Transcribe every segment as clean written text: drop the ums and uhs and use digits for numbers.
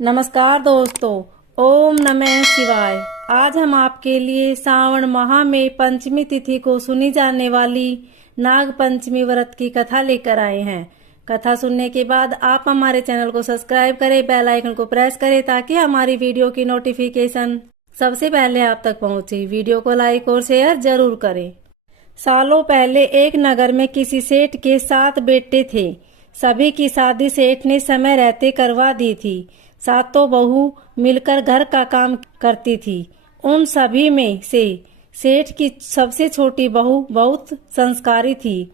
नमस्कार दोस्तों, ओम नमः शिवाय। आज हम आपके लिए श्रावण माह में पंचमी तिथि को सुनी जाने वाली नाग पंचमी व्रत की कथा लेकर आए हैं। कथा सुनने के बाद आप हमारे चैनल को सब्सक्राइब करें, बेल आइकन को प्रेस करें ताकि हमारी वीडियो की नोटिफिकेशन सबसे पहले आप तक पहुंचे। वीडियो को लाइक और शेयर जरूर करें। सालों पहले एक नगर में किसी सेठ के 7 बेटे थे। सभी की शादी सेठ ने समय रहते करवा दी थी। सातों बहू मिलकर घर का काम करती थी। उन सभी में से सेठ की सबसे छोटी बहू बहुत संस्कारी थी।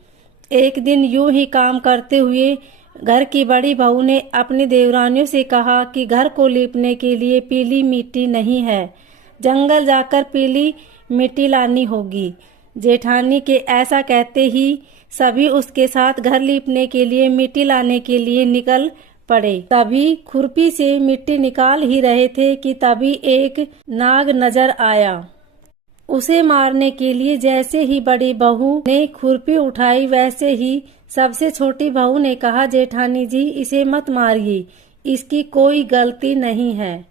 एक दिन यूं ही काम करते हुए घर की बड़ी बहू ने अपनी देवरानियों से कहा कि घर को लीपने के लिए पीली मिट्टी नहीं है, जंगल जाकर पीली मिट्टी लानी होगी। जेठानी के ऐसा कहते ही सभी उसके साथ घर लीपने के लिए मिट्टी लाने के लिए निकल पड़े। तभी खुरपी से मिट्टी निकाल ही रहे थे कि तभी एक नाग नजर आया। उसे मारने के लिए जैसे ही बड़ी बहू ने खुरपी उठाई, वैसे ही सबसे छोटी बहू ने कहा, जेठानी जी इसे मत मारिए, इसकी कोई गलती नहीं है,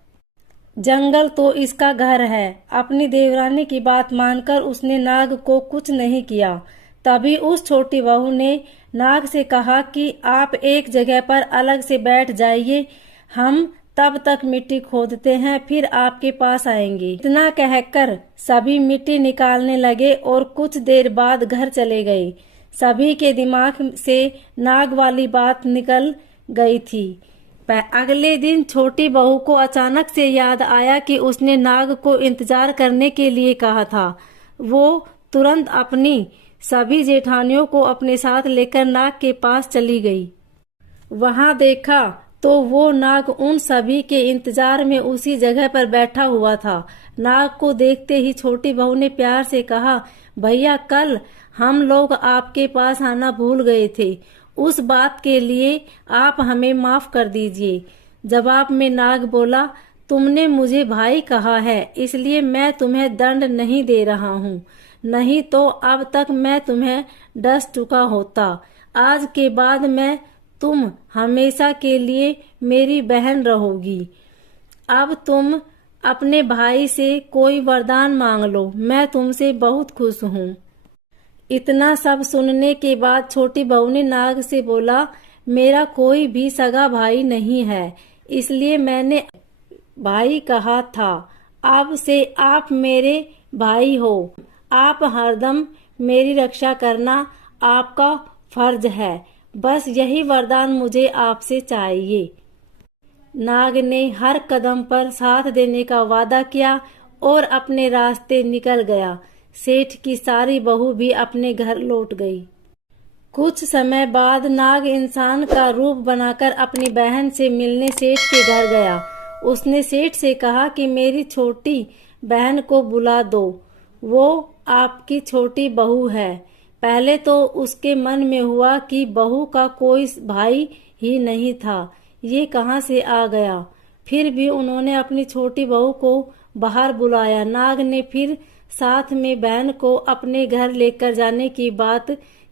जंगल तो इसका घर है। अपनी देवरानी की बात मानकर उसने नाग को कुछ नहीं किया। तभी उस छोटी बहू ने नाग से कहा कि आप एक जगह पर अलग से बैठ जाइए, हम तब तक मिट्टी खोदते हैं, फिर आपके पास आएंगे। इतना कहकर सभी मिट्टी निकालने लगे और कुछ देर बाद घर चले गए। सभी के दिमाग से नाग वाली बात निकल गई थी। अगले दिन छोटी बहू को अचानक से याद आया कि उसने नाग को इंतजार करने के लिए कहा था। वो तुरंत अपनी सभी जेठानियों को अपने साथ लेकर नाग के पास चली गई। वहां देखा तो वो नाग उन सभी के इंतजार में उसी जगह पर बैठा हुआ था। नाग को देखते ही छोटी बहू ने प्यार से कहा, भैया कल हम लोग आपके पास आना भूल गए थे, उस बात के लिए आप हमें माफ कर दीजिए। जवाब में नाग बोला, तुमने मुझे भाई कहा है, इसलिए मैं तुम्हें दंड नहीं दे रहा हूँ, नहीं तो अब तक मैं तुम्हें डस चुका होता। आज के बाद मैं तुम हमेशा के लिए मेरी बहन रहोगी। अब तुम अपने भाई से कोई वरदान मांग लो, मैं तुमसे बहुत खुश हूँ। इतना सब सुनने के बाद छोटी बहू ने नाग से बोला, मेरा कोई भी सगा भाई नहीं है, इसलिए मैंने भाई कहा था। अब से आप मेरे भाई हो, आप हरदम मेरी रक्षा करना आपका फर्ज है, बस यही वरदान मुझे आपसे चाहिए। नाग ने हर कदम पर साथ देने का वादा किया और अपने रास्ते निकल गया। सेठ की सारी बहू भी अपने घर लौट गई। कुछ समय बाद नाग इंसान का रूप बनाकर अपनी बहन से मिलने सेठ के घर गया। उसने सेठ से कहा कि मेरी छोटी बहन को बुला दो, वो आपकी छोटी बहू है। पहले तो उसके मन में हुआ कि बहू का कोई भाई ही नहीं था, ये कहाँ से आ गया। फिर भी उन्होंने अपनी छोटी बहू को बाहर बुलाया। नाग ने फिर साथ में बहन को अपने घर लेकर जाने की बात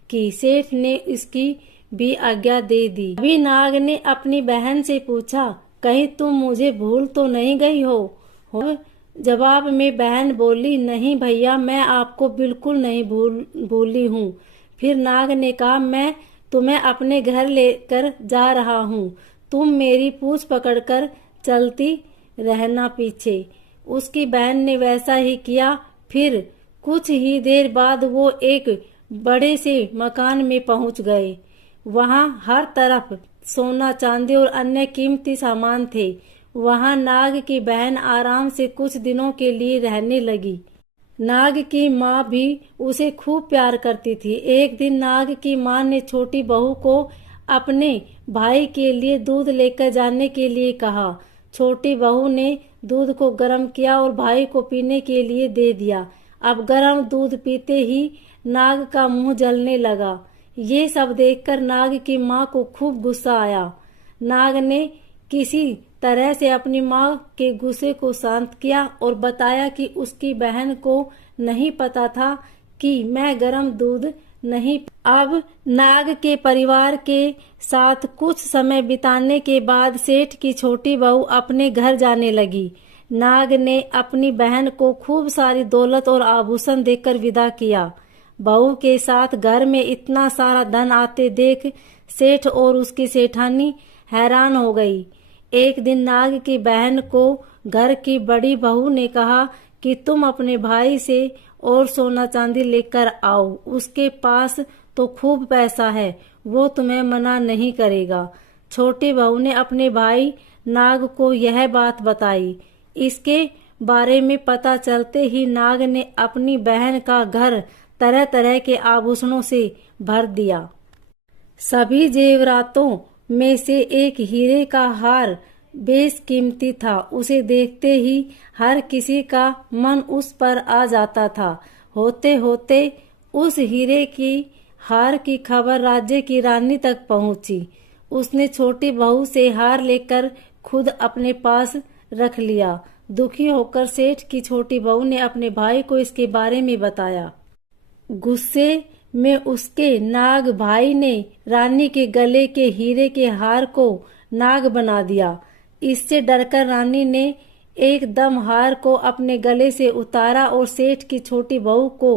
की। सेठ ने इसकी भी आज्ञा दे दी। अभी नाग ने अपनी बहन से पूछा, कहीं तुम मुझे भूल तो नहीं गई हो? जवाब में बहन बोली, नहीं भैया, मैं आपको बिल्कुल नहीं भूली हूँ। फिर नाग ने कहा, मैं तुम्हें अपने घर लेकर जा रहा हूँ, तुम मेरी पूंछ पकड़कर चलती रहना पीछे। उसकी बहन ने वैसा ही किया। फिर कुछ ही देर बाद वो एक बड़े से मकान में पहुंच गए। वहां हर तरफ सोना चांदी और अन्य कीमती सामान थे। वहां नाग की बहन आराम से कुछ दिनों के लिए रहने लगी। नाग की माँ भी उसे खूब प्यार करती थी। एक दिन नाग की माँ ने छोटी बहू को अपने भाई के लिए दूध लेकर जाने के लिए कहा। छोटी बहू ने दूध को गर्म किया और भाई को पीने के लिए दे दिया। अब गर्म दूध पीते ही नाग का मुंह जलने लगा। ये सब देखकर नाग की माँ को खूब गुस्सा आया। नाग ने किसी तरह से अपनी माँ के गुस्से को शांत किया और बताया कि उसकी बहन को नहीं पता था कि मैं गर्म दूध नहीं। अब नाग के परिवार के साथ कुछ समय बिताने के बाद सेठ की छोटी बहू अपने घर जाने लगी। नाग ने अपनी बहन को खूब सारी दौलत और आभूषण देकर विदा किया। बहू के साथ घर में इतना सारा धन आते देख सेठ और उसकी सेठानी हैरान हो गई। एक दिन नाग की बहन को घर की बड़ी बहू ने कहा कि तुम अपने भाई से और सोना चांदी लेकर आओ, उसके पास तो खूब पैसा है, वो तुम्हें मना नहीं करेगा। छोटी बहू ने अपने भाई नाग को यह बात बताई। इसके बारे में पता चलते ही नाग ने अपनी बहन का घर तरह तरह के आभूषणों से भर दिया। सभी जेवरातों में से एक हीरे का हार बेशकीमती था। उसे देखते ही हर किसी का मन उस पर आ जाता था। होते होते उस हीरे की हार की खबर राज्य की रानी तक पहुंची। उसने छोटी बहू से हार लेकर खुद अपने पास रख लिया। दुखी होकर सेठ की छोटी बहू ने अपने भाई को इसके बारे में बताया। गुस्से में उसके नाग भाई ने रानी के गले के हीरे के हार को नाग बना दिया। इससे डरकर रानी ने एकदम हार को अपने गले से उतारा और सेठ की छोटी बहू को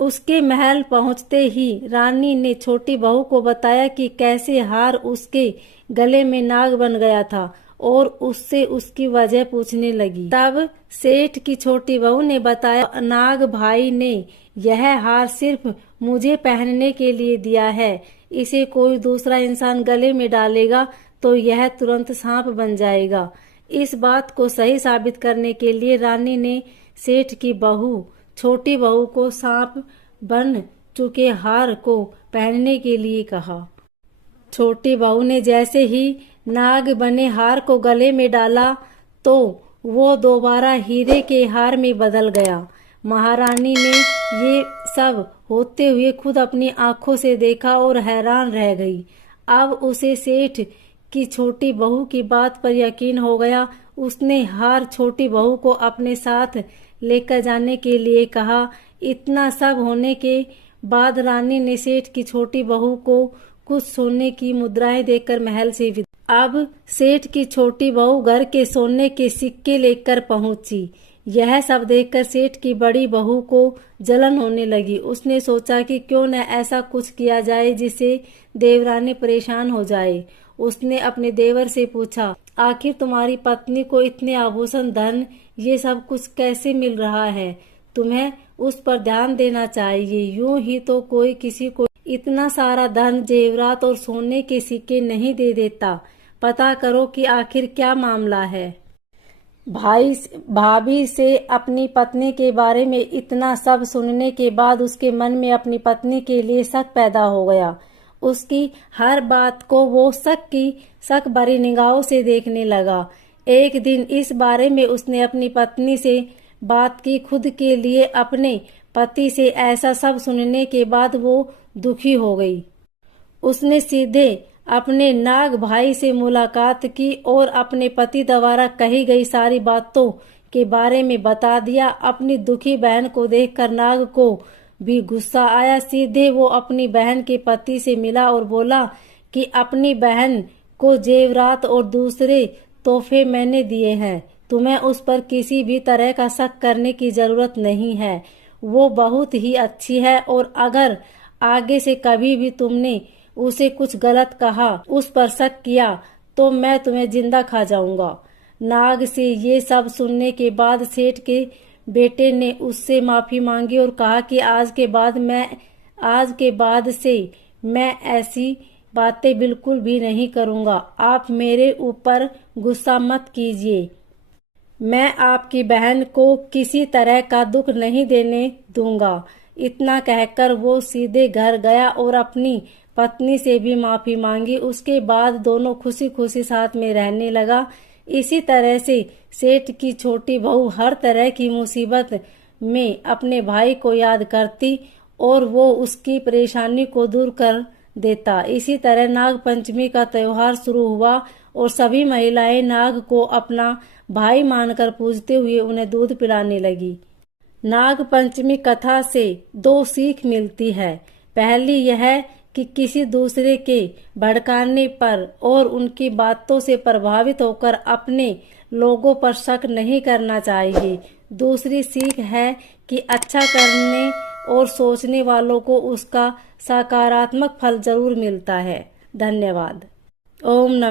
उसके महल पहुंचते ही रानी ने छोटी बहू को बताया कि कैसे हार उसके गले में नाग बन गया था और उससे उसकी वजह पूछने लगी। तब सेठ की छोटी बहू ने बताया, नाग भाई ने यह हार सिर्फ मुझे पहनने के लिए दिया है। इसे कोई दूसरा इंसान गले में डालेगा तो यह तुरंत सांप बन जाएगा। इस बात को सही साबित करने के लिए रानी ने सेठ की बहू छोटी बहू को सांप बन चुके हार को पहनने के लिए कहा। छोटी बहू ने जैसे ही नाग बने हार को गले में डाला तो वो दोबारा हीरे के हार में बदल गया। महारानी ने ये सब होते हुए खुद अपनी आंखों से देखा और हैरान रह गई। अब उसे सेठ की छोटी बहू की बात पर यकीन हो गया। उसने हार छोटी बहू को अपने साथ लेकर जाने के लिए कहा। इतना सब होने के बाद रानी ने सेठ की छोटी बहू को कुछ सोने की मुद्राएं देकर महल से विदा। अब सेठ की छोटी बहू घर के सोने के सिक्के लेकर पहुंची। यह सब देखकर सेठ की बड़ी बहू को जलन होने लगी। उसने सोचा कि क्यों न ऐसा कुछ किया जाए जिससे देवरानी परेशान हो जाए। उसने अपने देवर से पूछा, आखिर तुम्हारी पत्नी को इतने आभूषण, धन, ये सब कुछ कैसे मिल रहा है? तुम्हें उस पर ध्यान देना चाहिए। यूं ही तो कोई किसी को इतना सारा धन, जेवरात और सोने के सिक्के नहीं दे देता। पता करो कि आखिर क्या मामला है। भाभी से अपनी पत्नी के बारे में इतना सब सुनने के बाद उसके मन में अपनी पत्नी के लिए शक पैदा हो गया। उसकी हर बात को वो शक भरी निगाहों से देखने लगा। एक दिन इस बारे में उसने अपनी पत्नी से बात की। खुद के लिए अपने पति से ऐसा सब सुनने के बाद वो दुखी हो गई। उसने सीधे अपने नाग भाई से मुलाकात की और अपने पति द्वारा कही गई सारी बातों के बारे में बता दिया। अपनी दुखी बहन को देखकर नाग को भी गुस्सा आया। सीधे वो अपनी बहन के पति से मिला और बोला कि अपनी बहन को जेवरात और दूसरे तोहफे मैंने दिए हैं। तुम्हें उस पर किसी भी तरह का शक करने की जरूरत नहीं है। वो बहुत ही अच्छी है और अगर आगे से कभी भी तुमने उसे कुछ गलत कहा, उस पर शक किया तो मैं तुम्हें जिंदा खा जाऊंगा। नाग से ये सब सुनने के बाद सेठ के बेटे ने उससे माफी मांगी और कहा कि आज के बाद से मैं ऐसी बातें बिल्कुल भी नहीं करूंगा। आप मेरे ऊपर गुस्सा मत कीजिए। मैं आपकी बहन को किसी तरह का दुख नहीं देने दूंगा। इतना कहकर वो सीधे घर गया और अपनी पत्नी से भी माफी मांगी। उसके बाद दोनों खुशी खुशी साथ में रहने लगा। इसी तरह से सेठ की छोटी बहू हर तरह की मुसीबत में अपने भाई को याद करती और वो उसकी परेशानी को दूर कर देता। इसी तरह नाग पंचमी का त्योहार शुरू हुआ और सभी महिलाएं नाग को अपना भाई मानकर पूजते हुए उन्हें दूध पिलाने लगी। नाग पंचमी कथा से दो सीख मिलती है। पहली यह कि किसी दूसरे के भड़काने पर और उनकी बातों से प्रभावित होकर अपने लोगों पर शक नहीं करना चाहिए। दूसरी सीख है कि अच्छा करने और सोचने वालों को उसका सकारात्मक फल जरूर मिलता है। धन्यवाद। ओम नमः